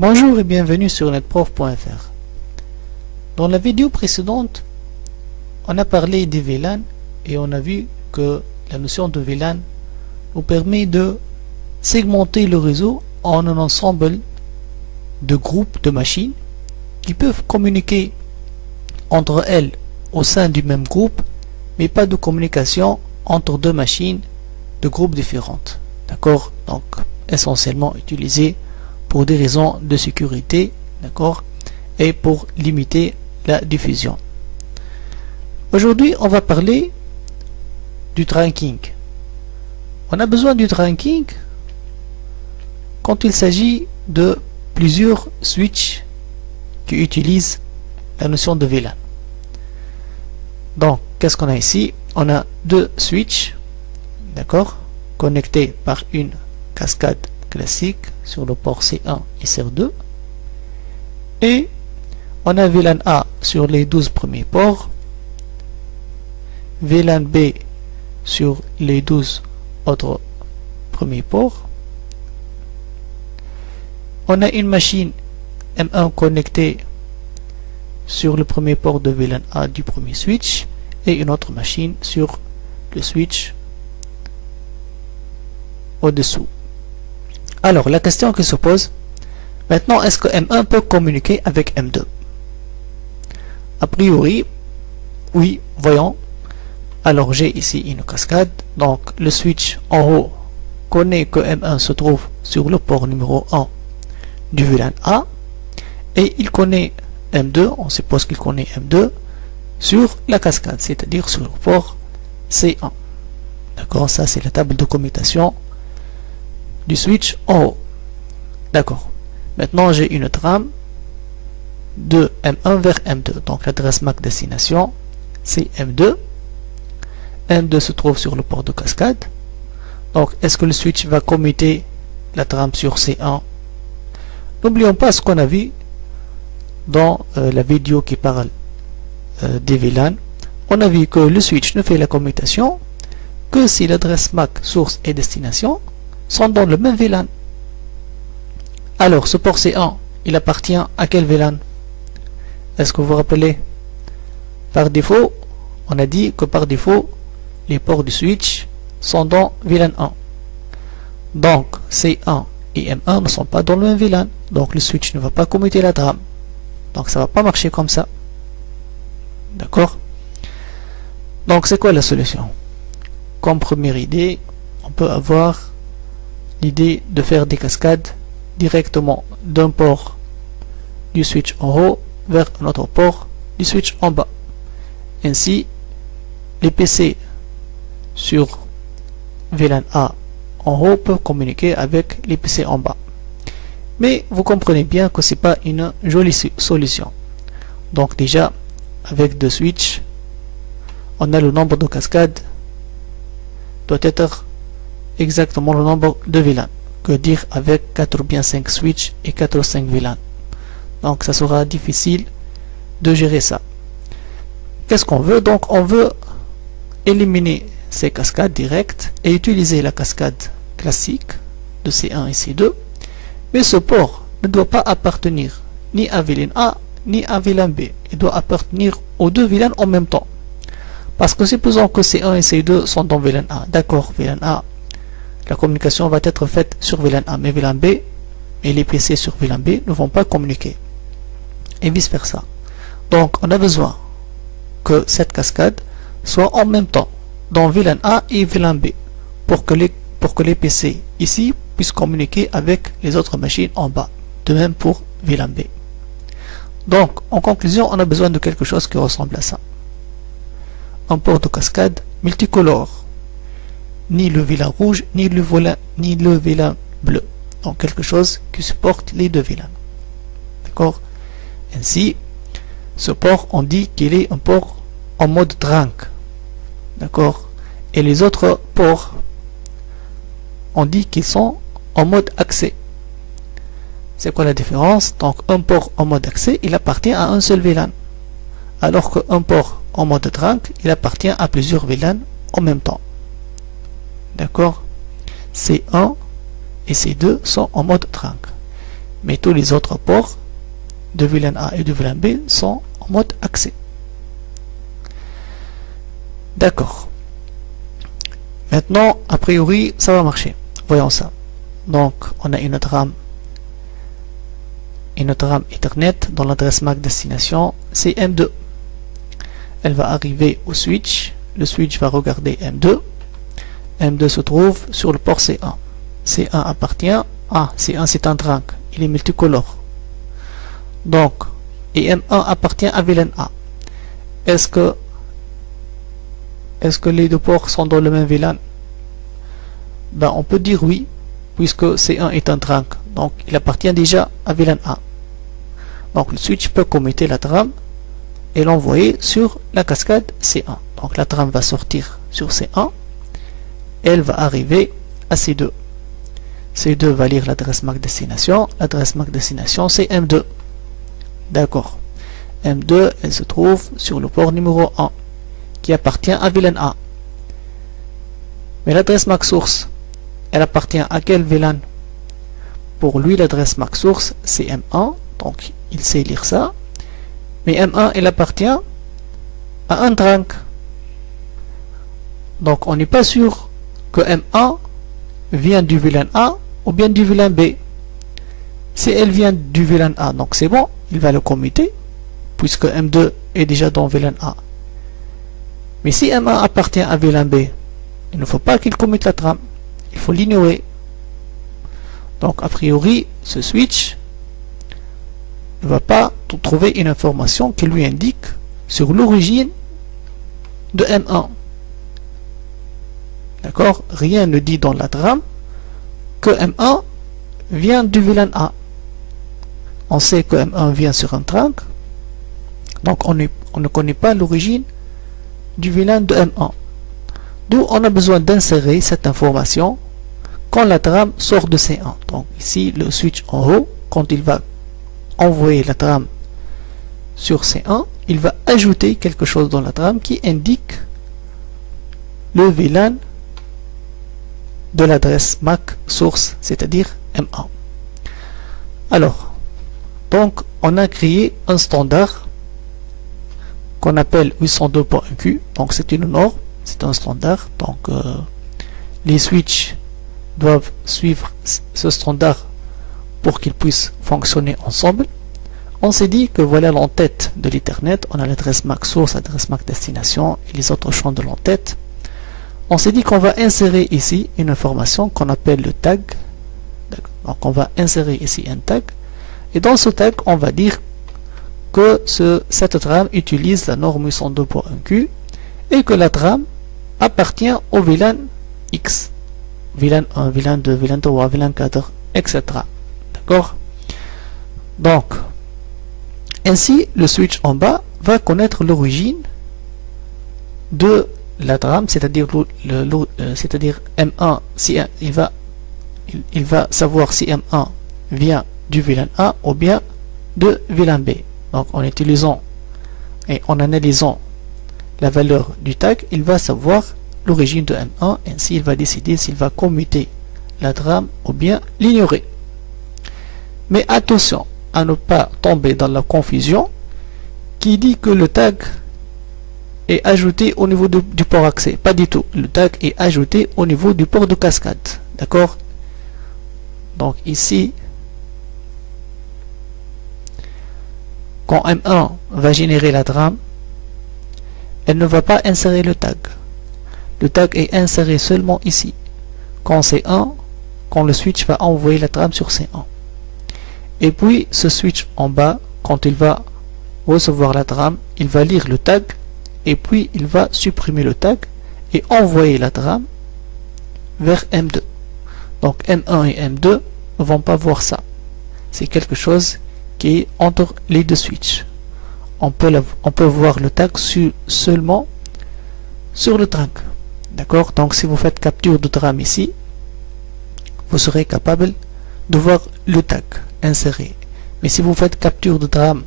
Bonjour et bienvenue sur netprof.fr. Dans la vidéo précédente, on a parlé des VLAN et on a vu que la notion de VLAN nous permet de segmenter le réseau en un ensemble de groupes de machines qui peuvent communiquer entre elles au sein du même groupe, mais pas de communication entre deux machines de groupes différentes. D'accord? Donc, essentiellement utilisé pour des raisons de sécurité, d'accord, et pour limiter la diffusion. Aujourd'hui, on va parler du trunking. On a besoin du trunking quand il s'agit de plusieurs switches qui utilisent la notion de VLAN. Donc, qu'est-ce qu'on a ici? On a deux switches, d'accord, connectés par une cascade classique sur le port C1 et C2, et on a VLAN A sur les 12 premiers ports, VLAN B sur les 12 autres premiers ports. On a une machine M1 connectée sur le premier port de VLAN A du premier switch et une autre machine sur le switch au-dessous. Alors, la question qui se pose, maintenant, est-ce que M1 peut communiquer avec M2? A priori, oui, voyons. Alors, j'ai ici une cascade. Donc, le switch en haut connaît que M1 se trouve sur le port numéro 1 du VLAN A. Et il connaît M2, on suppose qu'il connaît M2, sur la cascade, c'est-à-dire sur le port C1. D'accord, ça c'est la table de commutation du switch en haut. D'accord. Maintenant, j'ai une trame de M1 vers M2. Donc, l'adresse MAC destination, c'est M2. M2 se trouve sur le port de cascade. Donc, est-ce que le switch va commuter la trame sur C1? N'oublions pas ce qu'on a vu dans la vidéo qui parle des VLAN. On a vu que le switch ne fait la commutation que si l'adresse MAC source et destination sont dans le même VLAN. Alors, ce port C1, il appartient à quel VLAN? Est-ce que vous vous rappelez? Par défaut, on a dit que par défaut, les ports du switch sont dans VLAN 1. Donc, C1 et M1 ne sont pas dans le même VLAN. Donc, le switch ne va pas commuter la trame. Donc, ça ne va pas marcher comme ça. D'accord? Donc, c'est quoi la solution? Comme première idée, on peut avoir l'idée de faire des cascades directement d'un port du switch en haut vers un autre port du switch en bas. Ainsi, les PC sur VLAN A en haut peuvent communiquer avec les PC en bas. Mais vous comprenez bien que ce n'est pas une jolie solution. Donc déjà, avec deux switches, on a le nombre de cascades doit être exactement le nombre de VLAN. Que dire avec 4 ou bien 5 switches et 4 ou 5 VLAN. Donc ça sera difficile de gérer ça. Qu'est-ce qu'on veut? Donc on veut éliminer ces cascades directes et utiliser la cascade classique de C1 et C2. Mais ce port ne doit pas appartenir ni à VLAN A ni à VLAN B. Il doit appartenir aux deux VLAN en même temps. Parce que supposons que C1 et C2 sont dans VLAN A. D'accord, VLAN A, la communication va être faite sur VLAN A, mais VLAN B et les PC sur VLAN B ne vont pas communiquer. Et vice versa. Donc, on a besoin que cette cascade soit en même temps dans VLAN A et VLAN B pour que les PC ici puissent communiquer avec les autres machines en bas. De même pour VLAN B. Donc, en conclusion, on a besoin de quelque chose qui ressemble à ça. Un port de cascade multicolore. Ni le VLAN rouge, ni le VLAN bleu. Donc, quelque chose qui supporte les deux VLAN. D'accord? Ainsi, ce port, on dit qu'il est un port en mode trunk. D'accord? Et les autres ports, on dit qu'ils sont en mode accès. C'est quoi la différence? Donc, un port en mode accès, il appartient à un seul VLAN. Alors qu'un port en mode trunk, il appartient à plusieurs VLAN en même temps. D'accord? C1 et C2 sont en mode trunk. mais tous les autres ports de VLAN A et de VLAN B sont en mode accès. D'accord. Maintenant, a priori, ça va marcher. Voyons ça. Donc, on a une autre RAM Ethernet dont l'adresse MAC destination c'est M2. Elle va arriver au switch. Le switch va regarder M2. M2 se trouve sur le port C1. C1 appartient à C1, c'est un trunk. Il est multicolore. Donc, et M1 appartient à VLAN A. Est-ce que les deux ports sont dans le même VLAN? Ben, on peut dire oui, puisque C1 est un trunk. Donc, il appartient déjà à VLAN A. Donc, le switch peut commuter la trame et l'envoyer sur la cascade C1. Donc, la trame va sortir sur C1. Elle va arriver à C2. C2 va lire l'adresse MAC destination. L'adresse MAC destination, c'est M2. D'accord. M2, elle se trouve sur le port numéro 1, qui appartient à VLAN A. Mais l'adresse MAC source, elle appartient à quel VLAN? Pour lui, l'adresse MAC source, c'est M1. Donc, il sait lire ça. Mais M1, elle appartient à un trunk. Donc, on n'est pas sûr que M1 vient du VLAN A ou bien du VLAN B. Si elle vient du VLAN A, donc c'est bon, il va le commuter, puisque M2 est déjà dans VLAN A. Mais si M1 appartient à VLAN B, il ne faut pas qu'il commute la trame, il faut l'ignorer. Donc a priori, ce switch ne va pas trouver une information qui lui indique sur l'origine de M1. D'accord? Rien ne dit dans la trame que M1 vient du VLAN A. On sait que M1 vient sur un trunk, donc on ne connaît pas l'origine du VLAN de M1. D'où on a besoin d'insérer cette information quand la trame sort de C1. Donc ici, le switch en haut, quand il va envoyer la trame sur C1, il va ajouter quelque chose dans la trame qui indique le VLAN de l'adresse MAC source, c'est-à-dire M1. Alors, donc, on a créé un standard qu'on appelle 802.1q. Donc, c'est une norme, c'est un standard. Donc, les switches doivent suivre ce standard pour qu'ils puissent fonctionner ensemble. On s'est dit que voilà l'entête de l'Ethernet. On a l'adresse MAC source, l'adresse MAC destination et les autres champs de l'entête. On s'est dit qu'on va insérer ici une information qu'on appelle le tag. Donc on va insérer ici un tag. Et dans ce tag, on va dire que cette trame utilise la norme 802.1q et que la trame appartient au VLAN X. VLAN 1, VLAN 2, VLAN 3, VLAN 4, etc. D'accord? Donc, ainsi, le switch en bas va connaître l'origine de la trame, c'est-à-dire M1, si il va savoir si M1 vient du VLAN A ou bien de VLAN B. Donc en utilisant et en analysant la valeur du tag, il va savoir l'origine de M1, ainsi il va décider s'il va commuter la trame ou bien l'ignorer. Mais attention à ne pas tomber dans la confusion qui dit que le tag est ajouté au niveau du port accès. Pas du tout. Le tag est ajouté au niveau du port de cascade. D'accord? Donc ici, quand M1 va générer la trame, elle ne va pas insérer le tag. Le tag est inséré seulement ici. Quand C1, quand le switch va envoyer la trame sur C1. Et puis ce switch en bas, quand il va recevoir la trame, il va lire le tag et puis il va supprimer le tag et envoyer la trame vers M2. Donc M1 et M2 ne vont pas voir ça. C'est quelque chose qui est entre les deux switches. On peut voir le tag seulement sur le trunk. D'accord? Donc si vous faites capture de trame ici, vous serez capable de voir le tag inséré. Mais si vous faites capture de trame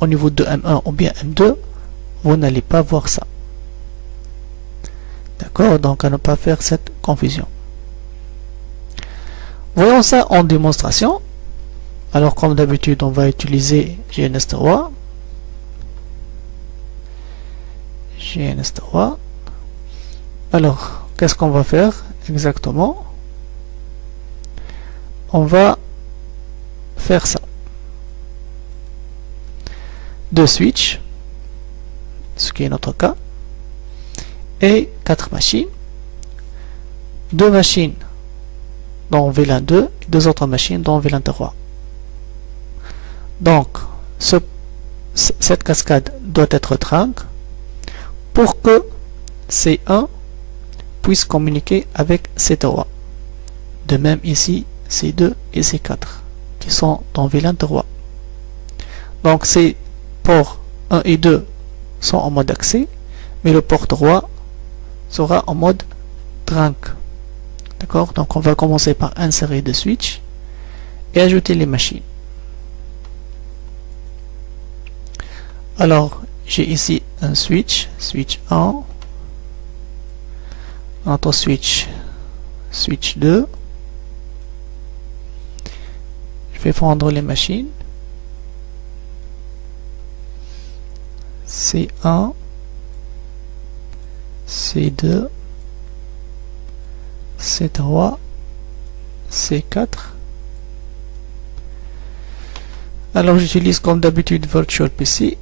au niveau de M1 ou bien M2, vous n'allez pas voir ça. D'accord? Donc à ne pas faire cette confusion. Voyons ça en démonstration. Alors comme d'habitude, on va utiliser GNS3. GNS3. Alors, qu'est-ce qu'on va faire exactement? On va faire ça. 2 switches, ce qui est notre cas, et 4 machines. 2 machines dans VLAN 2 et 2 autres machines dans VLAN 3. Donc, cette cascade doit être trunk pour que C1 puisse communiquer avec C3. De même ici, C2 et C4 qui sont dans VLAN 3. Donc ces ports 1 et 2 sont en mode accès, mais le port 3 sera en mode trunk. D'accord? Donc on va commencer par insérer des switches et ajouter les machines. Alors j'ai ici un switch, switch 1, un autre switch, switch 2. Je vais prendre les machines. C1, C2, C3, C4. Alors j'utilise comme d'habitude Virtual PC.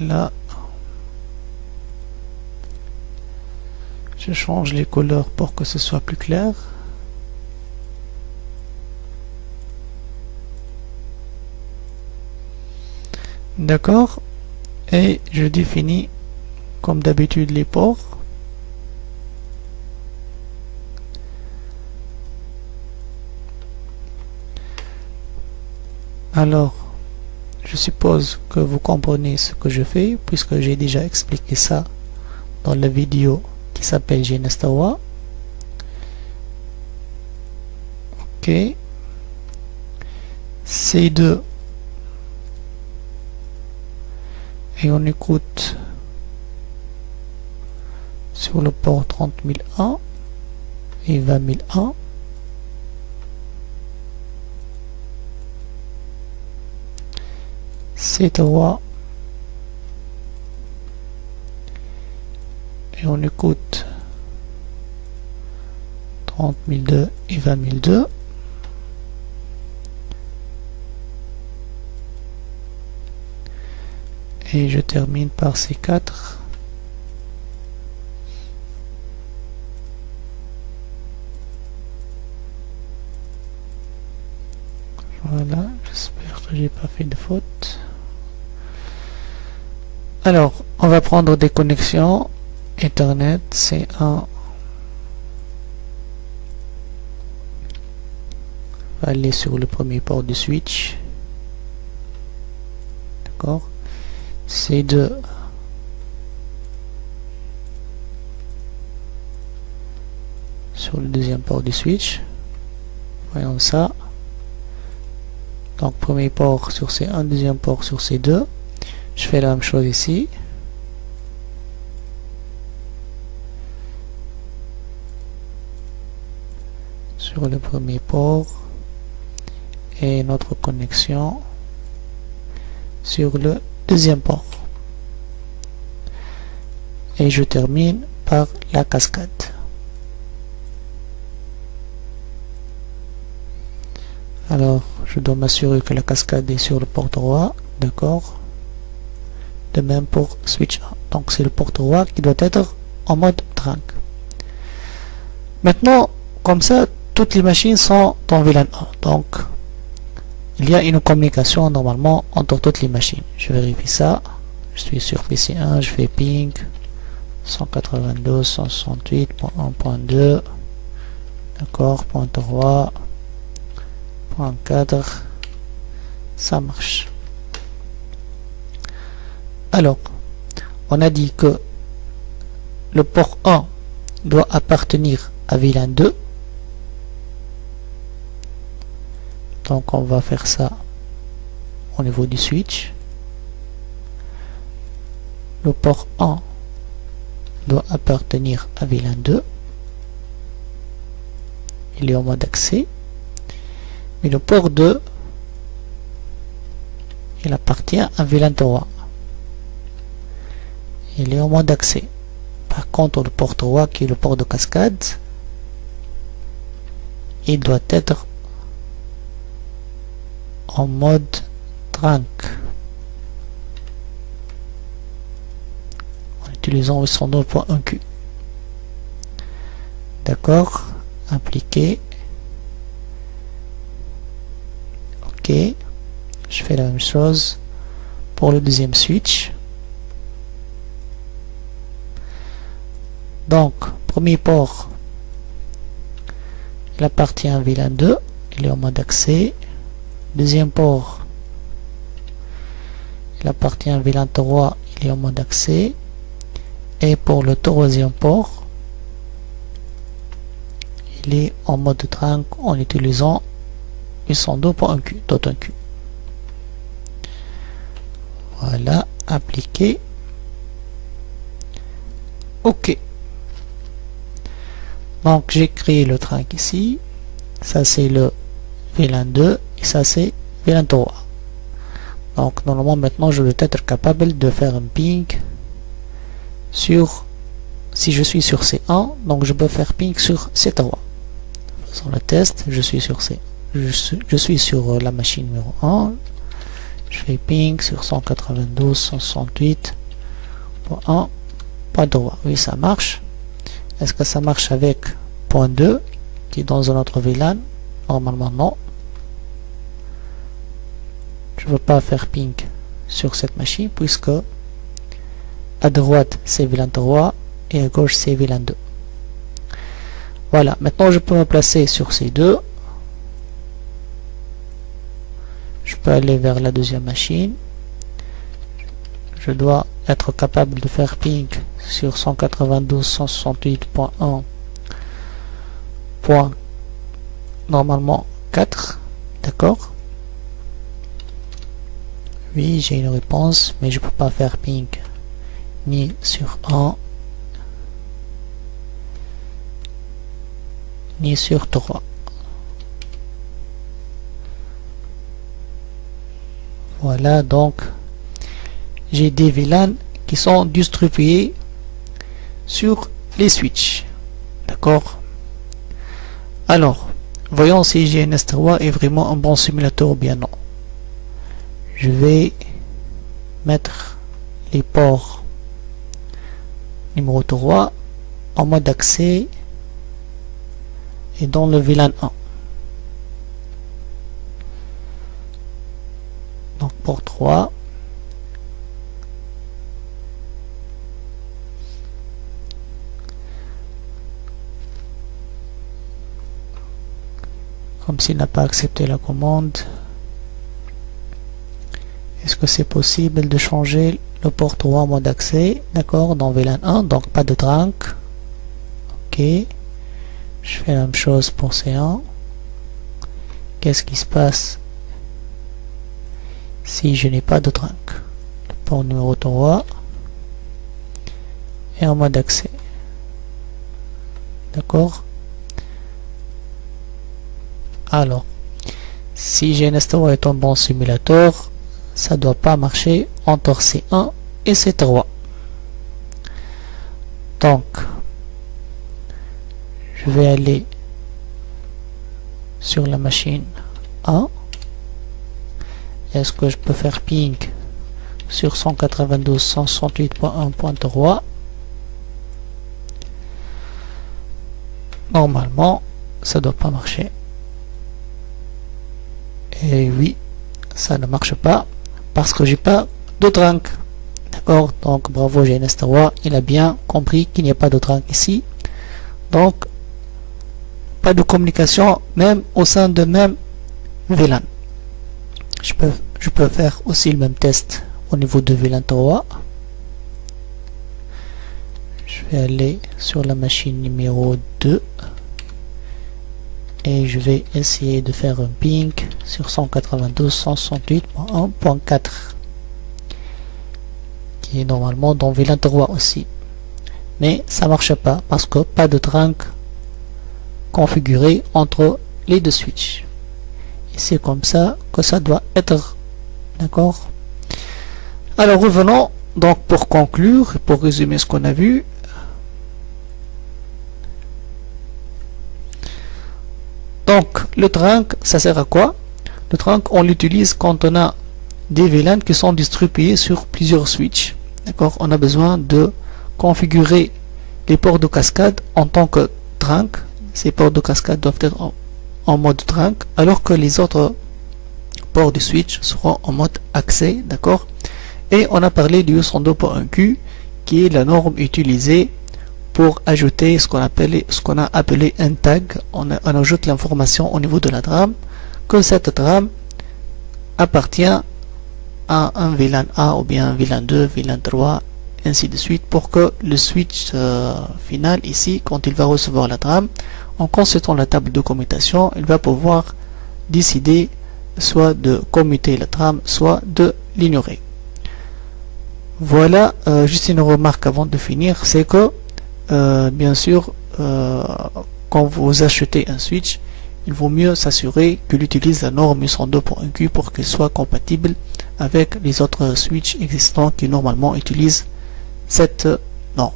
Voilà. Je change les couleurs pour que ce soit plus clair. D'accord. Et je définis comme d'habitude les ports. Alors, je suppose que vous comprenez ce que je fais puisque j'ai déjà expliqué ça dans la vidéo qui s'appelle GNS3. Ok. C2 et on écoute sur le port 30001 et 20001. C3 et on écoute 30002 et 20002. Et je termine par C4. Voilà, j'espère que j'ai pas fait de faute. Alors, on va prendre des connexions Ethernet C1. On va aller sur le premier port du switch. D'accord. C2 sur le deuxième port du switch. Voyons ça. Donc premier port sur C1, deuxième port sur C2. Je fais la même chose ici. Sur le premier port et notre connexion sur le deuxième port. Et je termine par la cascade. Alors, je dois m'assurer que la cascade est sur le port 3. D'accord. De même pour switch 1. Donc, c'est le port 3 qui doit être en mode trunk. Maintenant, comme ça, toutes les machines sont en VLAN 1. Donc, il y a une communication normalement entre toutes les machines. Je vérifie ça. Je suis sur PC1, je fais ping 192.168.1.2. D'accord, point 3, point 4. Ça marche. Alors, on a dit que le port 1 doit appartenir à VLAN 2. Donc on va faire ça au niveau du switch. Le port 1 doit appartenir à VLAN 2. il est en mode accès. Mais le port 2, il appartient à VLAN 3. Il est en mode accès. Par contre, le port 3, qui est le port de cascade, il doit être en mode trunk. En utilisant 802.1q. D'accord, appliquer. Ok, je fais la même chose pour le deuxième switch. Donc, premier port, il appartient à VLAN 2, il est en mode accès. Deuxième port, il appartient à VLAN 3, il est en mode accès. Et pour le troisième port, il est en mode trunk en utilisant 802.1q. Voilà, appliquer. OK. Donc j'ai créé le trunk ici. Ça c'est le VLAN 2 et ça c'est VLAN 3. Donc normalement maintenant je dois être capable de faire un ping sur, si je suis sur C1, donc je peux faire ping sur C3. Faisons le test, je suis sur sur la machine numéro 1. Je fais ping sur 192.168.1.3. Oui, ça marche. Est-ce que ça marche avec point 2 qui est dans un autre VLAN? Normalement non. Je ne veux pas faire ping sur cette machine puisque à droite c'est VLAN 3 et à gauche c'est VLAN 2. Voilà, maintenant je peux me placer sur ces deux. Je peux aller vers la deuxième machine. Je dois être capable de faire ping sur 192.168.1. Normalement 4. D'accord? Oui, j'ai une réponse, mais je ne peux pas faire ping ni sur 1 ni sur 3. Voilà, donc j'ai des VLAN qui sont distribués sur les switches. D'accord? Alors, voyons si GNS3 est vraiment un bon simulateur ou bien non. Je vais mettre les ports numéro 3 en mode accès et dans le VLAN 1. Donc port 3. Comme s'il n'a pas accepté la commande. Est-ce que c'est possible de changer le port 3 en mode accès? D'accord, dans VLAN 1, donc pas de trunk. Ok. Je fais la même chose pour C1. Qu'est-ce qui se passe si je n'ai pas de trunk? Le port numéro 3 est en mode accès. D'accord? Alors, si GNS3 est un bon simulateur, ça ne doit pas marcher entre C1 et C3. Donc, je vais aller sur la machine 1. Est-ce que je peux faire ping sur 192.168.1.3? Normalement, ça ne doit pas marcher. Et oui, ça ne marche pas parce que j'ai pas de trunk. D'accord? Donc bravo GNS3, il a bien compris qu'il n'y a pas de trunk ici. Donc pas de communication même au sein de même VLAN. Je peux faire aussi le même test au niveau de VLAN 3. Je vais aller sur la machine numéro 2 et je vais essayer de faire un ping sur 192.168.1.4 qui est normalement dans VLAN 3 aussi. Mais ça marche pas parce que pas de trunk configurer entre les deux switches. Et c'est comme ça que ça doit être. D'accord? Alors revenons donc pour conclure, pour résumer ce qu'on a vu. Donc le trunk, ça sert à quoi? Le trunk, on l'utilise quand on a des VLAN qui sont distribués sur plusieurs switches. D'accord? On a besoin de configurer les ports de cascade en tant que trunk. Ces ports de cascade doivent être en mode trunk, alors que les autres ports du switch seront en mode accès. D'accord? Et on a parlé du 102.1Q, qui est la norme utilisée pour ajouter ce qu'on a appelé un tag. On ajoute l'information au niveau de la trame, que cette trame appartient à un VLAN A ou bien un VLAN 2, VLAN 3, ainsi de suite, pour que le switch final ici, quand il va recevoir la trame, en consultant la table de commutation, il va pouvoir décider soit de commuter la trame, soit de l'ignorer. Voilà, juste une remarque avant de finir, c'est que bien sûr, quand vous achetez un switch, il vaut mieux s'assurer qu'il utilise la norme 102.1Q pour qu'il soit compatible avec les autres switches existants qui normalement utilisent cette norme.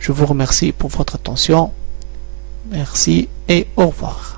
Je vous remercie pour votre attention. Merci et au revoir.